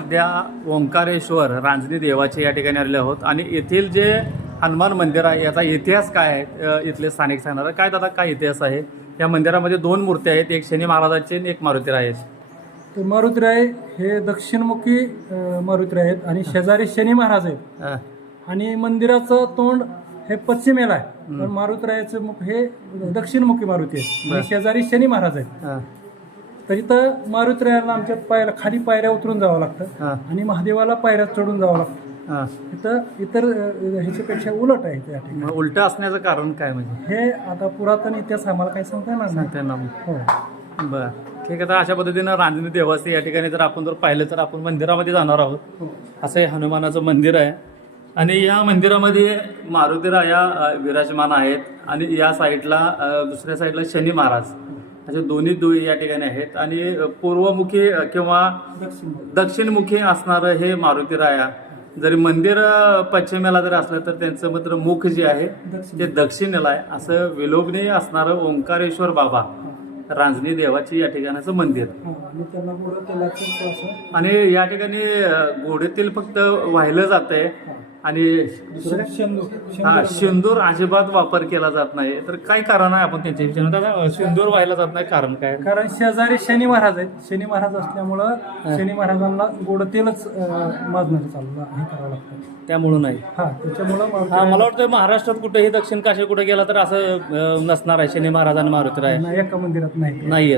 सध्या ओंकारेश्वर रांजणी देवाचे या ठिकाणी आलेले आहोत. आणि येथील जे हनुमान मंदिर आहे याचा इतिहास काय आहे इथले स्थानिक सांगणार काय दादा काय इतिहास आहे? या मंदिरामध्ये दोन मूर्ती आहेत एक शनी महाराजाची आणि एक मारुती आहे तर मारुतीराय हे दक्षिणमुखी अ, मारुतीराय आहेत आणि शेजारी शनी महाराज आहेत. आणि मंदिराचं तोंड हे पश्चिमेला आहे. पण मारुतीरायाचं मुख हे दक्षिणमुखी मारुती आहे. शेजारी शनी महाराज आहेत. तर इथं मारुतीरायाला आमच्या पायऱ्या खाली पायऱ्या उतरून जावं लागतं आणि महादेवाला पायऱ्या चढून जावं लागतं. इथं इतर अ, ह्याच्यापेक्षा उलट आहे त्या ठिकाणी. मग उलट असण्याचं कारण काय म्हणजे? हे आता पुरातन इतिहास आम्हाला काही सांगता येणार नाही. सांगता येणार नाही. हो. बर. ठीक आहे तर अशा पद्धतीनं रांजणी देवाचे या ठिकाणी जर आपण जर पाहिलं तर आपण मंदिरामध्ये जाणार आहोत. हो. असं हे हनुमानाचं मंदिर आहे. आणि या मंदिरामध्ये मारुतीराया अ, विराजमान आहेत. आणि या साईडला अ, दुसऱ्या साईडला शनी महाराज. असे दोन्ही दु या ठिकाणी आहेत. आणि पूर्वमुखी किंवा दक्षिण दक्षिणमुखी असणारं हे मारुतीराया जरी मंदिर पश्चिमेला जरी असलं तर त्यांचं मात्र मुख जे आहे ते दक्षिणेला आहे. असं विलोभनीय असणारं ओंकारेश्वर बाबा रांजणी देवाची या ठिकाणाचं मंदिर. हा, आणि या ठिकाणी घोडेतील फक्त वाहिलं जात आहे आणि हा शेंदूर अजिबात वापर केला जात नाही. तर काय कारण आहे आपण त्यांच्या विचार दादा शेंदूर व्हायला जात नाही कारण काय? कारण शेजारी शनी महाराज आहेत. शनी महाराज असल्यामुळं शनी महाराजांना गोड तेलच माजणार चालू हे करावं लागतं. त्यामुळं नाही. हा त्याच्यामुळं हा मला वाटतं महाराष्ट्रात कुठेही दक्षिण काशी कुठे गेला तर असं अ, नसणार आहे. शनी महाराज आणि मारुती राय. नाही, एका मंदिरात नाही. नाही